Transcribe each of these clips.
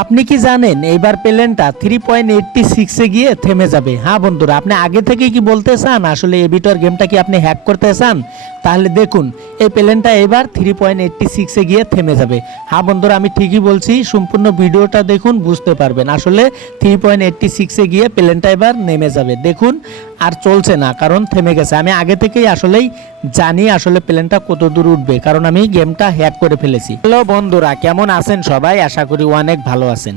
আপনি কি জানেন, এইবার প্লেনটা থ্রি পয়েন্ট এইটটি সিক্সে গিয়ে থেমে যাবে। হ্যাঁ বন্ধুরা, আপনি আগে থেকে কি বলতে চান? আসলে এবিটর গেমটা কি আপনি হ্যাক করতে চান? তাহলে দেখুন, এই প্লেনটা এবার থ্রি পয়েন্ট এইটটি সিক্সে গিয়ে থেমে যাবে। হ্যাঁ বন্ধুরা, আমি ঠিকই বলছি, সম্পূর্ণ ভিডিওটা দেখুন, বুঝতে পারবেন। আসলে থ্রি পয়েন্ট এইটটি সিক্সে গিয়ে প্লেনটা এবার নেমে যাবে। দেখুন, আর চলছে না, কারণ থেমে গেছে। আমি আগে থেকেই আসলেই জানি আসলে প্লেনটা কত দূর উঠবে, কারণ আমি গেমটা হ্যাক করে ফেলেছি। হ্যালো বন্ধুরা, কেমন আছেন সবাই? আশা করি অনেক ভালো আছেন।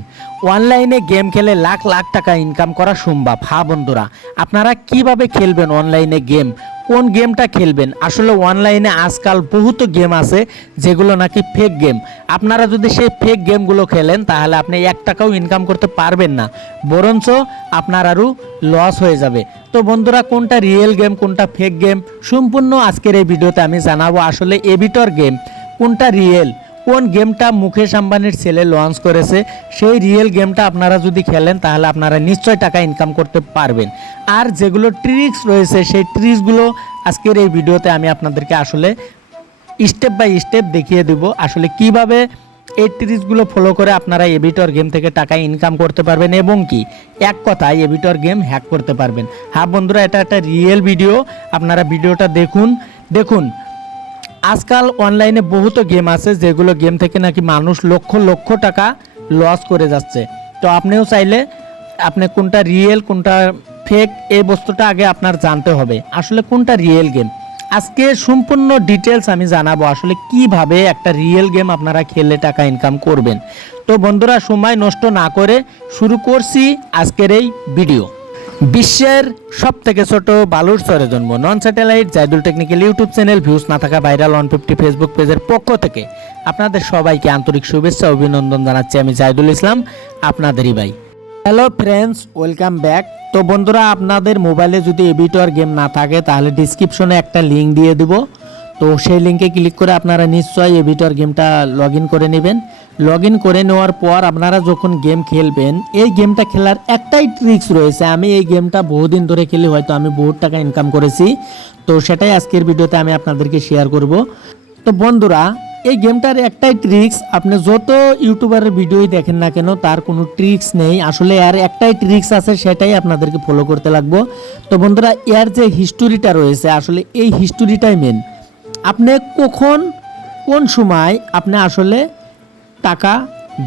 অনলাইনে গেম খেলে লাখ লাখ টাকা ইনকাম করা সম্ভব। হা বন্ধুরা, আপনারা কীভাবে খেলবেন অনলাইনে গেম? কোন গেমটা খেলবেন? আসলে অনলাইনে আজকাল বহুত গেম আছে যেগুলো নাকি ফেক গেম আপনারা যদি সেই ফেক গেমগুলো খেলেন, তাহলে আপনি এক টাকাও ইনকাম করতে পারবেন না। বরঞ্চ আপনার আরও লস হয়ে যাবে। তো বন্ধুরা, কোনটা রিয়েল গেম কোনটা ফেক গেম সম্পূর্ণ আজকের এই ভিডিওতে আমি জানাব আসলে এবিটর গেম কোনটা রিয়েল কোন গেমটা মুকেশ আম্বানির ছেলে লঞ্চ করেছে, সেই রিয়েল গেমটা আপনারা যদি খেলেন, তাহলে আপনারা নিশ্চয় টাকা ইনকাম করতে পারবেন। আর যেগুলো ট্রিক্স রয়েছে, সেই ট্রিক্সগুলো আজকের এই ভিডিওতে আমি আপনাদেরকে আসলে স্টেপ বাই স্টেপ দেখিয়ে দেব। আসলে কীভাবে এই ট্রিক্সগুলো ফলো করে আপনারা এবিটর গেম থেকে টাকা ইনকাম করতে পারবেন এবং কি? এক কথায় এবিটর গেম হ্যাক করতে পারবেন। হ্যাঁ বন্ধুরা, এটা একটা রিয়েল ভিডিও আপনারা ভিডিওটা দেখুন। দেখুন আজকাল অনলাইনে বহুত গেম আছে, যেগুলো গেম থেকে নাকি মানুষ লক্ষ লক্ষ টাকা লস করে যাচ্ছে। তো আপনিও চাইলে আপনি কোনটা রিয়েল কোনটা ফেক এই বস্তুটা আগে আপনার জানতে হবে। আসলে কোনটা রিয়েল গেম আজকে সম্পূর্ণ ডিটেলস আমি জানাব, আসলে কীভাবে একটা রিয়েল গেম আপনারা খেলে টাকা ইনকাম করবেন। তো বন্ধুরা, সময় নষ্ট না করে শুরু করছি আজকের এই ভিডিও বিশ্বের সব থেকে ছোট বালুর চরে জন্ম। Non satellite Zaidul technical YouTube channel views না থাকা ভাইরাল ওয়ান ফিফটি ফেসবুক পেজের পক্ষ থেকে আপনাদের সবাইকে আন্তরিক শুভেচ্ছা, অভিনন্দন জানাচ্ছি আমি জাইদুল ইসলাম, আপনাদেরই ভাই। হ্যালো ফ্রেন্ডস ওয়েলকাম ব্যাক তো বন্ধুরা, আপনাদের মোবাইলে যদি এবিটর গেম না থাকে, তাহলে ডিসক্রিপশনে একটা লিঙ্ক দিয়ে দিব। তো সেই লিঙ্কে ক্লিক করে আপনারা নিশ্চয়ই এবিটর গেমটা লগ করে নেবেন। লগ ইন করে নেওয়ার পর আপনারা যখন গেম খেলবেন, এই গেমটা খেলার একটাই ট্রিক্স রয়েছে। আমি এই গেমটা বহুদিন ধরে খেলি, হয়তো আমি বহুত টাকা ইনকাম করেছি। তো সেটাই আজকের ভিডিওতে আমি আপনাদেরকে শেয়ার করব। তো বন্ধুরা, এই গেমটার একটাই ট্রিক্স আপনি যত ইউটিউবারের ভিডিওই দেখেন না কেন, তার কোনো ট্রিক্স নেই। আসলে এর একটাই ট্রিক্স আছে, সেটাই আপনাদেরকে ফলো করতে লাগবো। তো বন্ধুরা, এর যে হিস্টোরিটা রয়েছে, আসলে এই হিস্টোরিটাই মেন আপনি কখন, কোন সময় আপনি আসলে টাকা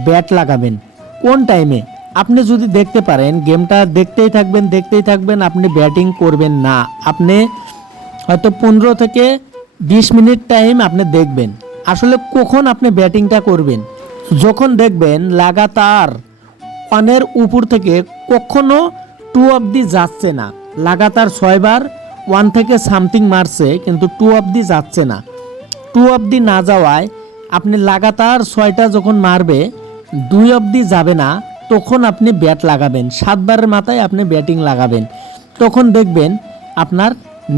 ব্যাট লাগাবেন। কোন টাইমে আপনি যদি দেখতে পারেন গেমটা দেখতেই থাকবেন দেখতেই থাকবেন, আপনি ব্যাটিং করবেন না। আপনি হয়তো পনেরো থেকে বিশ মিনিট টাইম আপনি দেখবেন। আসলে কখন আপনি ব্যাটিংটা করবেন? যখন দেখবেন লাগাতার অনের উপর থেকে কখনো টু অবধি যাচ্ছে না। লাগাতার ছয়বার ওয়ান থেকে সামথিং মারছে, কিন্তু টু অবধি যাচ্ছে না। টু অবধি না যাওয়ায় আপনি লাগাতার ছয়টা যখন মারবে, দুই অবধি যাবে না, তখন আপনি ব্যাট লাগাবেন। সাতবারের মাথায় আপনি ব্যাটিং লাগাবেন। তখন দেখবেন আপনার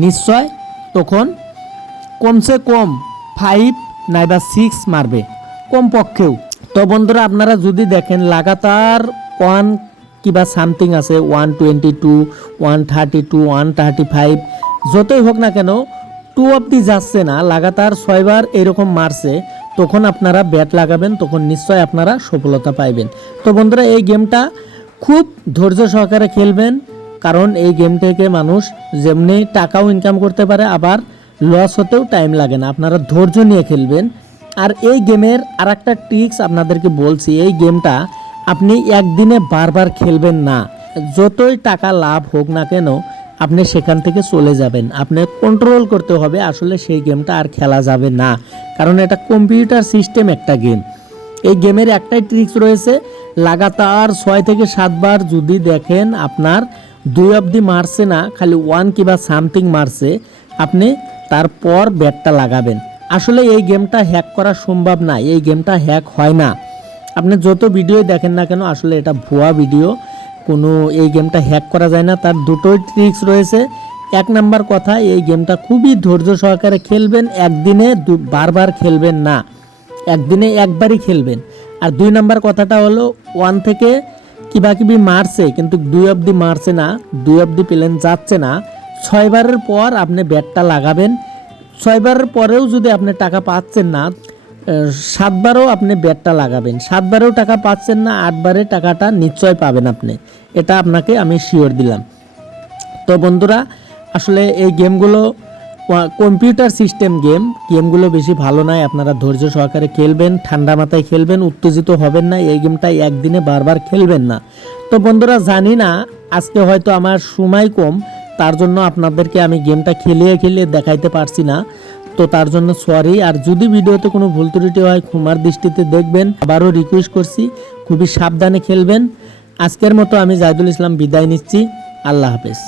নিশ্চয় তখন কমসে কম ফাইভ নাইবা সিক্স মারবে। কম পক্ষেও তো বন্ধুরা, আপনারা যদি দেখেন লাগাতার ওয়ান কিবা সামথিং আছে one twenty two one thirty two one thirty five যতই হোক না কেন টু অবধি যাচ্ছে না, লাগাতার ছয়বার এরকম মারছে, তখন আপনারা ব্যাট লাগাবেন, তখন নিশ্চয় আপনারা সফলতা পাইবেন। তো বন্ধুরা, এই গেমটা খুব ধৈর্য সহকারে খেলবেন, কারণ এই গেম থেকে মানুষ যেমনি টাকাও ইনকাম করতে পারে, আবার লস হতেও টাইম লাগে না। আপনারা ধৈর্য নিয়ে খেলবেন। আর এই গেমের আর একটা ট্রিক্স আপনাদেরকে বলছি, এই গেমটা আপনি একদিনে বারবার খেলবেন না। যতই টাকা লাভ হোক না কেন আপনি সেখান থেকে চলে যাবেন। আপনি কন্ট্রোল করতে হবে, আসলে সেই গেমটা আর খেলা যাবে না। কারণ এটা কম্পিউটার সিস্টেম একটা গেম এই গেমের একটাই ট্রিক্স রয়েছে, লাগাতার ছয় থেকে সাতবার যদি দেখেন আপনার দুই অবধি মারছে না, খালি ওয়ান কিবা সামথিং মারছে, আপনি তারপর ব্যাটটা লাগাবেন। আসলে এই গেমটা হ্যাক করা সম্ভব না, এই গেমটা হ্যাক হয় না। আপনি যত ভিডিও দেখেন না কেন, আসলে এটা ভুয়া ভিডিও কোনো এই গেমটা হ্যাক করা যায় না। তার দুটোই ট্রিক্স রয়েছে। এক নাম্বার কথা, এই গেমটা খুবই ধৈর্য সহকারে খেলবেন, একদিনে বারবার খেলবেন না। একদিনে একবারই খেলবেন। আর দুই নাম্বার কথাটা হলো ওয়ান থেকে কিবা কিবি মারছে, কিন্তু দুই অবধি মারছে না, দুই অবধি প্লেন যাচ্ছে না। ছয়বারের পর আপনি ব্যাটটা লাগাবেন। ছয়বারের পরেও যদি আপনি টাকা পাচ্ছেন না সাতবারও আপনি ব্যাটটা লাগাবেন। সাতবারেও টাকা পাচ্ছেন না, আটবারে টাকাটা নিশ্চয় পাবেন আপনি। এটা আপনাকে আমি শিওর দিলাম। তো বন্ধুরা, আসলে এই গেমগুলো কম্পিউটার সিস্টেম গেম গেমগুলো বেশি ভালো নয়। আপনারা ধৈর্য সহকারে খেলবেন, ঠান্ডা মাথায় খেলবেন, উত্তেজিত হবেন না। এই গেমটা একদিনে বারবার খেলবেন না। তো বন্ধুরা, জানি না, আজকে হয়তো আমার সময় কম, তার জন্য আপনাদেরকে আমি গেমটা খেলিয়ে খেলিয়ে দেখাইতে পারছি না। তো তার জন্য সরি আর যদি ভিডিওতে কোনো ভুল ত্রুটি হয়, ক্ষমার দৃষ্টিতে দেখবেন। আবারও রিকোয়েস্ট করছি, খুবই সাবধানে খেলবেন। আজকের মতো আমি জাহিদুল ইসলাম বিদায় নিচ্ছি। আল্লাহ হাফেজ।